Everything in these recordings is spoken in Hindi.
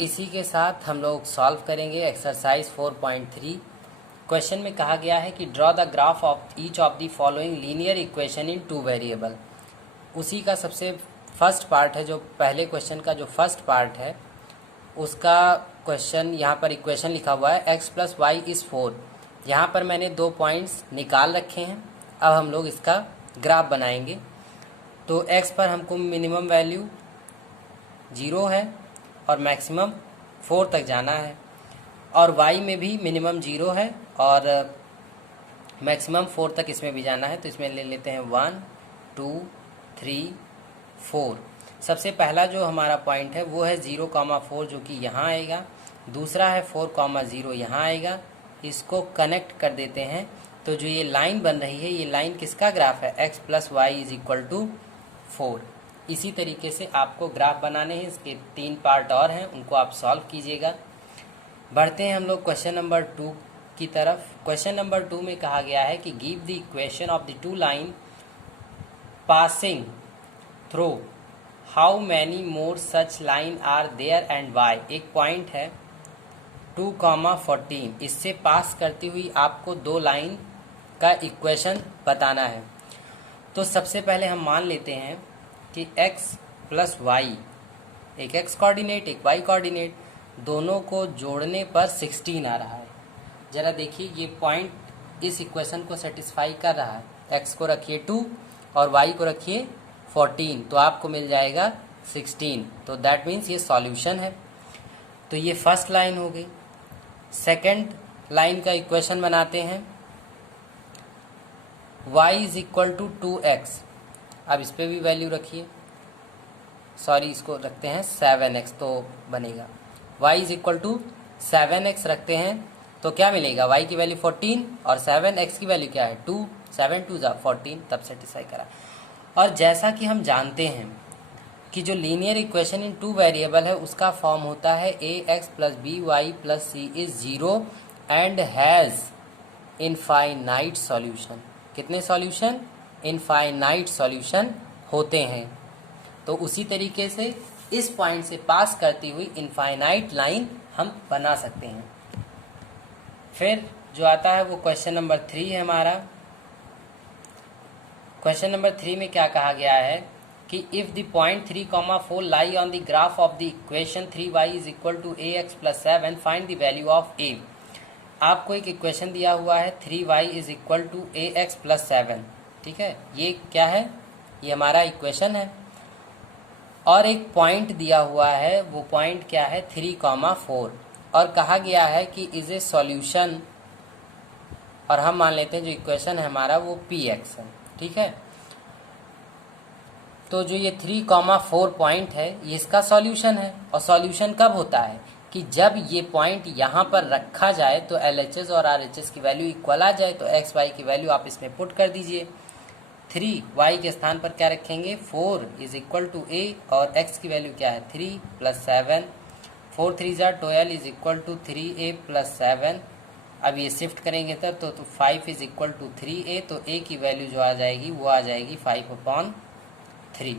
इसी के साथ हम लोग सॉल्व करेंगे एक्सरसाइज 4.3। क्वेश्चन में कहा गया है कि draw the graph of each of the following linear equation in 2 variable. उसी का सबसे फर्स्ट पार्ट है, जो पहले क्वेश्चन का जो फर्स्ट पार्ट है उसका क्वेश्चन यहाँ पर इक्वेशन लिखा हुआ है x + y = 4। यहाँ पर मैंने 2 पॉइंट्स निकाल रखे हैं। अब हम लोग इसका ग्राफ बनाएंगे। तो x पर हमको मिनिमम वैल्यू 0 है और मैक्सिमम 4 तक जाना है, और y में भी मिनिमम 0 है और मैक्सिमम 4 तक इसमें भी जाना है। तो इसमें ले लेते हैं 1 2 3 4। सबसे पहला जो हमारा पॉइंट है वो है 0,4 जो कि यहाँ आएगा, दूसरा है 4,0 यहाँ आएगा। इसको कनेक्ट कर देते हैं तो जो ये लाइन बन रही है ये लाइन किसका ग्राफ है, x + y = 4। इसी तरीके से आपको ग्राफ बनाने हैं। इसके 3 पार्ट और हैं, उनको आप सॉल्व कीजिएगा। बढ़ते हैं हम लोग क्वेश्चन नंबर 2 की तरफ। क्वेश्चन नंबर 2 में कहा गया है कि give the equation of the 2 line passing through how many more such line are there and why. एक पॉइंट है 2,14, इससे पास करती हुई आपको 2 लाइन का इक्वेशन बताना है। तो सबसे पहले हम मान लेते हैं कि x + y, एक x कोऑर्डिनेट एक y कोऑर्डिनेट, दोनों को जोड़ने पर 16 आ रहा है। ज़रा देखिए ये पॉइंट इस इक्वेशन को सेटिस्फाई कर रहा है। x को रखिए 2 और y को रखिए 14, तो आपको मिल जाएगा 16। तो दैट मीन्स ये सॉल्यूशन है। तो ये फर्स्ट लाइन हो गई। सेकंड लाइन का इक्वेशन बनाते हैं, y = 2x। अब इस पर भी वैल्यू रखिए, सॉरी इसको रखते हैं 7x तो बनेगा। y = 7x रखते हैं तो क्या मिलेगा, y की वैल्यू 14 और 7x की वैल्यू क्या है 2, 7 2 14, तब सेटिस्फाई करा। और जैसा कि हम जानते हैं कि जो लीनियर इक्वेशन इन 2 वेरिएबल है उसका फॉर्म होता है ax + by + c = 0 and has infinite solution. कितने सॉल्यूशन, इनफाइनाइट सॉल्यूशन होते हैं। तो उसी तरीके से इस पॉइंट से पास करती हुई इनफाइनाइट लाइन हम बना सकते हैं। फिर जो आता है वो क्वेश्चन नंबर 3 है हमारा। क्वेश्चन नंबर 3 में क्या कहा गया है कि if the point 3,4 lie on the graph of the equation 3y = ax + 7 find the value of a। आपको एक इक्वेशन दिया हुआ है 3y = ax + 7, ठीक है। ये क्या है, ये हमारा इक्वेशन है। और एक पॉइंट दिया हुआ है, वो पॉइंट क्या है 3,4, और कहा गया है कि इज ए सॉल्यूशन, और हम मान लेते हैं जो इक्वेशन है हमारा वो px है, ठीक है। तो जो ये 3,4 पॉइंट है ये इसका सॉल्यूशन है। और सॉल्यूशन कब होता है कि जब ये पॉइंट यहाँ पर रखा जाए तो LHS और RHS की वैल्यू इक्वल आ जाए। तो x y की वैल्यू आप इसमें पुट कर दीजिए। 3y के स्थान पर क्या रखेंगे 4 = a, और x की वैल्यू क्या है 3 + 7, 4 3 12 = 3a + 7। अब ये शिफ्ट करेंगे तब तो 5 = 3a, तो a की वैल्यू जो आ जाएगी वो आ जाएगी 5/3।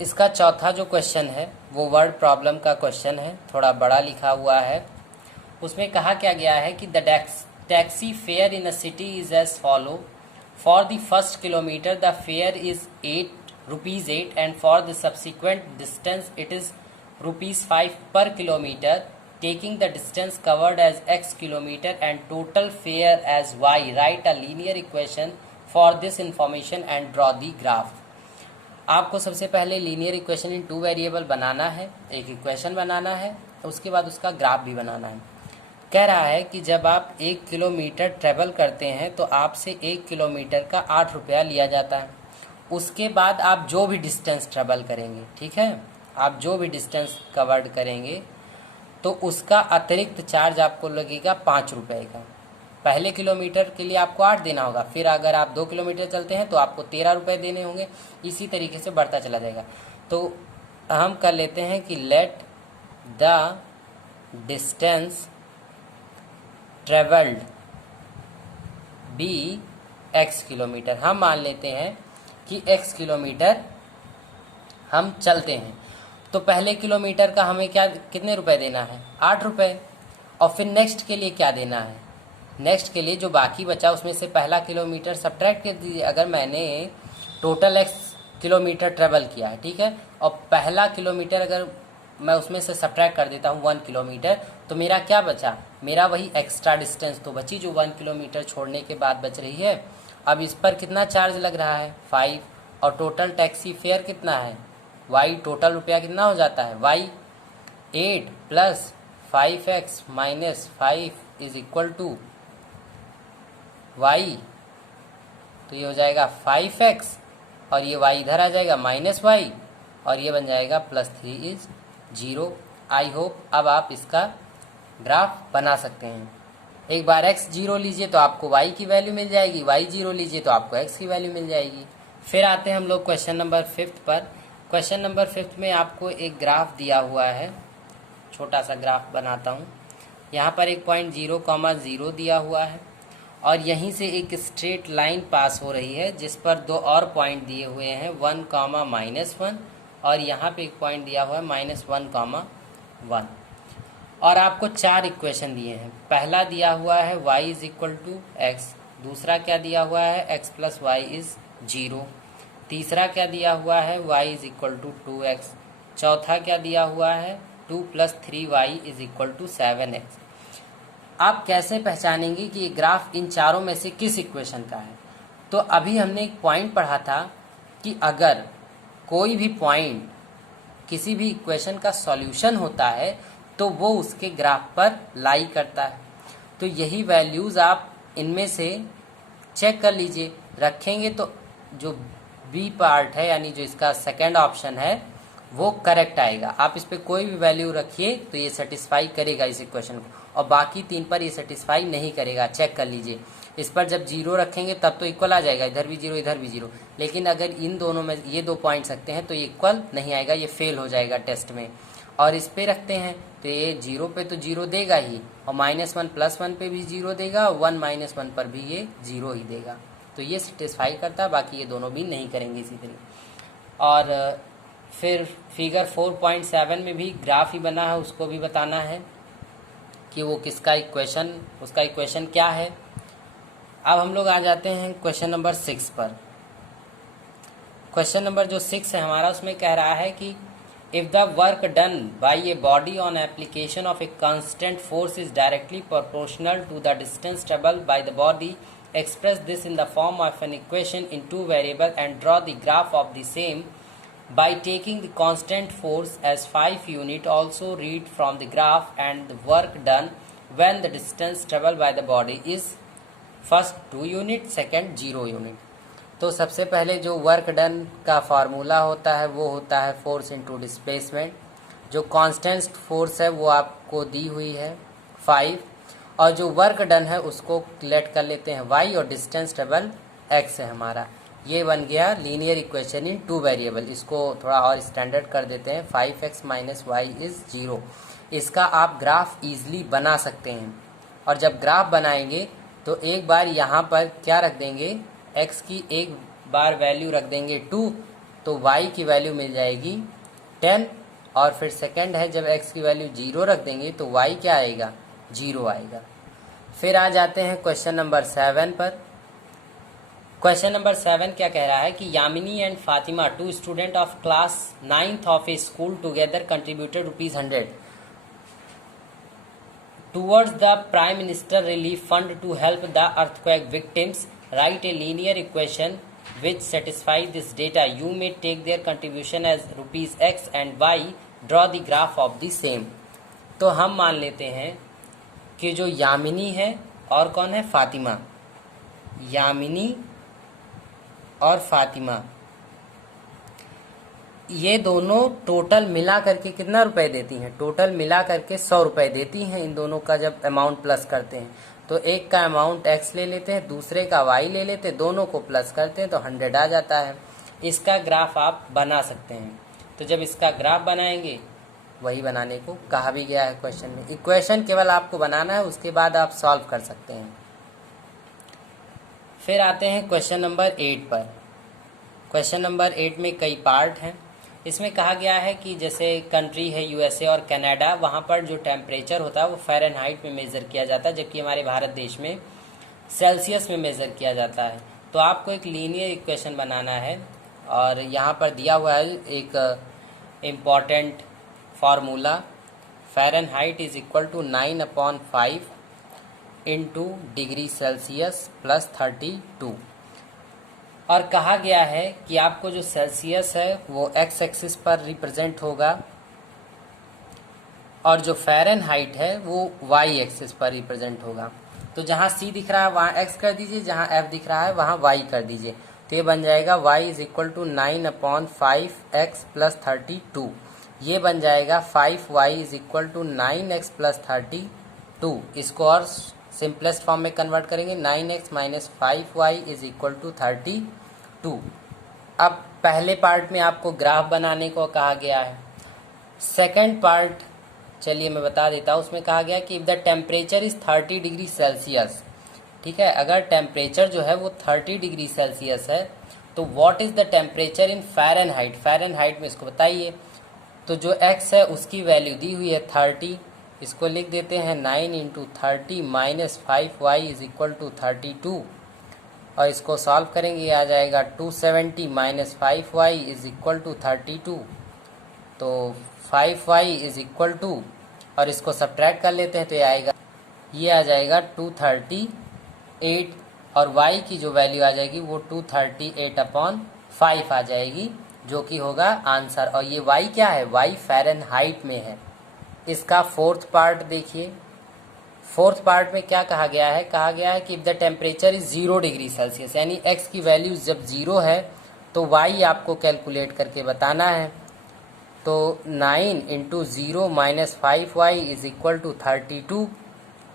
इसका चौथा जो क्वेश्चन है वो वर्ड प्रॉब्लम का क्वेश्चन है, थोड़ा बड़ा लिखा हुआ है। उसमें कहा क्या गया है कि the taxi fare in a city is as follow. For the first kilometre the fare is ₹8 and for the subsequent distance it is ₹5 per kilometer, taking the distance covered as x kilometer and total fare as y. Write a linear equation for this information and draw the graph. आपको सबसे पहले लीनियर इक्वेशन इन 2 वेरिएबल बनाना है, एक इक्वेशन बनाना है, उसके बाद उसका ग्राफ भी बनाना है। कह रहा है कि जब आप 1 किलोमीटर ट्रेवल करते हैं तो आपसे 1 किलोमीटर का 8 रुपया लिया जाता है। उसके बाद आप जो भी डिस्टेंस ट्रेवल करेंगे, ठीक है, आप जो भी डिस्टेंस कवर्ड करेंगे तो उसका अतिरिक्त चार्ज आपको लगेगा 5 रुपये का। पहले किलोमीटर के लिए आपको 8 देना होगा, फिर अगर आप 2 किलोमीटर चलते हैं तो आपको 13 रुपये देने होंगे। इसी तरीके से बढ़ता चला जाएगा। तो हम कर लेते हैं कि let the distance travelled be x kilometre. हम मान लेते हैं कि x किलोमीटर हम चलते हैं। तो पहले किलोमीटर का हमें क्या कितने रुपए देना है, 8 रुपये। और फिर नेक्स्ट के लिए क्या देना है, नेक्स्ट के लिए जो बाकी बचा उसमें से पहला किलोमीटर सब्ट्रैक्ट कर दीजिए। अगर मैंने टोटल x किलोमीटर ट्रेवल किया है, ठीक है, और पहला किलोमीटर अगर मैं उसमें से सब्ट्रैक्ट कर देता हूँ 1 किलोमीटर, तो मेरा क्या बचा, मेरा वही एक्स्ट्रा डिस्टेंस तो बची जो 1 किलोमीटर छोड़ने के बाद बच रही है। अब इस पर कितना चार्ज लग रहा है, 5, और टोटल टैक्सी फेयर कितना है, y, टोटल रुपया कितना हो जाता है, y 8 plus 5x minus 5 is equal to y, तो ये हो जाएगा 5x, और ये y इधर आ जाएगा -y, और ये बन जाएगा +3 इज 0। आई होप अब आप इसका ग्राफ बना सकते हैं। एक बार x 0 लीजिए तो आपको y की वैल्यू मिल जाएगी, y 0 लीजिए तो आपको x की वैल्यू मिल जाएगी। फिर आते हैं हम लोग क्वेश्चन नंबर 5 पर। क्वेश्चन नंबर 5 में आपको एक ग्राफ दिया हुआ है, छोटा सा ग्राफ बनाता हूँ। यहाँ पर एक पॉइंट 0,0 दिया हुआ है, और यहीं से एक स्ट्रेट लाइन पास हो रही है जिस पर दो और पॉइंट दिए हुए हैं 1, -1, और यहाँ पे एक पॉइंट दिया हुआ है -1,1, और आपको 4 इक्वेशन दिए हैं। पहला दिया हुआ है y is equal to x, दूसरा क्या दिया हुआ है x प्लस वाई इज 0, तीसरा क्या दिया हुआ है y is equal to 2x, चौथा क्या दिया हुआ है 2 + 3y is equal to 7x। आप कैसे पहचानेंगे कि ये ग्राफ इन चारों में से किस इक्वेशन का है। तो अभी हमने एक पॉइंट पढ़ा था कि अगर कोई भी पॉइंट किसी भी इक्वेशन का सॉल्यूशन होता है तो वो उसके ग्राफ पर लाई करता है। तो यही वैल्यूज़ आप इनमें से चेक कर लीजिए, रखेंगे तो जो बी पार्ट है यानी जो इसका सेकंड ऑप्शन है वो करेक्ट आएगा। आप इस पर कोई भी वैल्यू रखिए तो ये सेटिस्फाई करेगा इस इक्वेशन को, और बाकी 3 पर ये सेटिस्फाई नहीं करेगा। चेक कर लीजिए, इस पर जब 0 रखेंगे तब तो इक्वल आ जाएगा, इधर भी 0 इधर भी 0, लेकिन अगर इन दोनों में ये 2 पॉइंट्स रखते हैं तो ये इक्वल नहीं आएगा, ये फेल हो जाएगा टेस्ट में। और इस पे रखते हैं तो ये 0 पे तो 0 देगा ही, और -1 + 1 पे भी 0 देगा, 1 - 1 पर भी ये 0 ही देगा। तो ये सेटिस्फाई करता है, बाकी ये दोनों भी नहीं करेंगे इसी तरह। और फिर फिगर 4.7 में भी ग्राफ ही बना है, उसको भी बताना है कि वो किसका इक्वेशन, उसका इक्वेशन क्या है। अब हम लोग आ जाते हैं क्वेश्चन नंबर 6 पर। क्वेश्चन नंबर जो 6 है हमारा, उसमें कह रहा है कि if the work done by a body on application of a constant force is directly proportional to the distance travelled by the body, express this in the form of an equation in 2 variables and draw the graph of the same by taking the constant force as 5 unit. Also read from the graph and the work done when the distance traveled by the body is first 2 unit, second 0 unit। तो सबसे पहले जो वर्क डन का फार्मूला होता है वो होता है फोर्स इनटू डिस्प्लेसमेंट। जो कांस्टेंट फोर्स है वो आपको दी हुई है 5, और जो वर्क डन है उसको लेट कर लेते हैं y, और डिस्टेंस ट्रेवल x है हमारा। ये बन गया लीनियर इक्वेशन इन 2 वेरिएबल। इसको थोड़ा और स्टैंडर्ड कर देते हैं, 5x - y इज 0। इसका आप ग्राफ इजीली बना सकते हैं, और जब ग्राफ बनाएंगे तो एक बार यहाँ पर क्या रख देंगे, x की एक बार वैल्यू रख देंगे 2, तो y की वैल्यू मिल जाएगी 10, और फिर सेकंड है जब x की वैल्यू 0 रख देंगे तो y क्या आएगा, 0 आएगा। फिर आ जाते हैं क्वेश्चन नंबर 7 पर। क्वेश्चन नंबर 7 क्या कह रहा है कि Yamini and Fatima, 2 student of class 9th of a school, together contributed ₹100 towards the prime minister relief fund to help the earthquake victims. Write a linear equation which satisfy this data. You may take their contribution as ₹x and y. Draw the graph of the same। तो हम मान लेते हैं कि जो यामिनी है और कौन है, फातिमा, यामिनी और फातिमा, ये दोनों टोटल मिला करके कितना रुपए देती हैं, टोटल मिला करके 100 रुपए देती हैं। इन दोनों का जब अमाउंट प्लस करते हैं तो एक का अमाउंट x ले लेते हैं, दूसरे का y ले लेते हैं, दोनों को प्लस करते हैं तो 100 आ जाता है। इसका ग्राफ आप बना सकते हैं। तो जब इसका ग्राफ बनाएंगे, वही बनाने को कहा भी गया है क्वेश्चन में। इक्वेशन केवल आपको बनाना है, उसके बाद आप सॉल्व कर सकते हैं। फिर आते हैं क्वेश्चन नंबर 8 पर। क्वेश्चन नंबर 8 में कई पार्ट हैं। इसमें कहा गया है कि जैसे कंट्री है यूएसए और कनाडा, वहाँ पर जो टेम्परेचर होता है वो फ़ारेनहाइट में मेज़र किया जाता है, जबकि हमारे भारत देश में सेल्सियस में मेज़र किया जाता है। तो आपको एक लीनियर इक्वेशन बनाना है और यहाँ पर दिया हुआ है एक important formula, Fahrenheit is equal to 9/5 into degree Celsius plus 32। और कहा गया है कि आपको जो सेल्सियस है वो एक्स एक्सिस पर रिप्रेजेंट होगा और जो फ़ारेनहाइट है वो वाई एक्सिस पर रिप्रेजेंट होगा। तो जहाँ सी दिख रहा है वहाँ एक्स कर दीजिए, जहाँ एफ दिख रहा है वहाँ वाई कर दीजिए। तो ये बन जाएगा y is equal to 9/5x plus 32। ये बन जाएगा 5y is equal to 9x plus 32। इसको और सिंपलेस्ट फॉर्म में कन्वर्ट करेंगे, 9x minus 5y is equal to 32। अब पहले पार्ट में आपको ग्राफ बनाने को कहा गया है। सेकंड पार्ट चलिए मैं बता देता हूँ। उसमें कहा गया कि if the temperature is 30 degree Celsius, ठीक है, अगर टेम्परेचर जो है वो 30 डिग्री सेल्सियस है तो what is the temperature in Fahrenheit, Fahrenheit में इसको बताइए। तो जो x है उसकी वैल्यू दी हुई है 30, इसको लिख देते हैं 9 into 30 minus 5y is equal to 32 और इसको सॉल्व करेंगे, ये आ जाएगा 270 minus 5y is equal to 32। तो 5y इज इक्वल टू, और इसको सब्ट्रैक्ट कर लेते हैं तो ये आएगा, ये आ जाएगा 238 और y की जो वैल्यू आ जाएगी वो 238/5 आ जाएगी, जो कि होगा आंसर। और ये y क्या है, y फ़ारेनहाइट में है। इसका फोर्थ पार्ट देखिए। फोर्थ पार्ट में क्या कहा गया है, कहा गया है कि if the temperature is 0 degree Celsius, यानी x की वैल्यू जब 0 है तो y आपको कैलकुलेट करके बताना है। तो 9 into 0 minus 5y is equal to 32।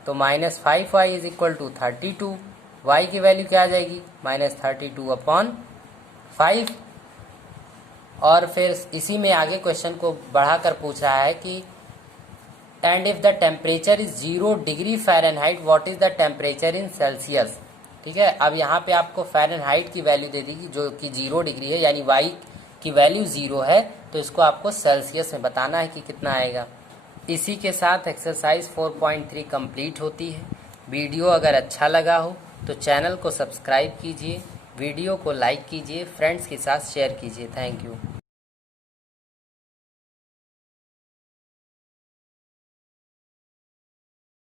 तो minus 5y is equal to 32, y की वैल्यू क्या आ जाएगी, -32/5। और फिर इसी में आगे क्वेश्चन को बढ़ाकर पूछ रहा है कि and if the temperature is 0 degree Fahrenheit what is the temperature in Celsius. ठीक है, अब यहाँ पे आपको फ़ारेनहाइट की वैल्यू दे देगी जो कि 0 डिग्री है, यानी y की वैल्यू 0 है, तो इसको आपको सेल्सियस में बताना है कि कितना आएगा। इसी के साथ एक्सरसाइज 4.3 कंप्लीट होती है। वीडियो अगर अच्छा लगा हो तो चैनल को सब्सक्राइब कीजिए, वीडियो को लाइक कीजिए, फ्रेंड्स के साथ शेयर कीजिए। Thank you.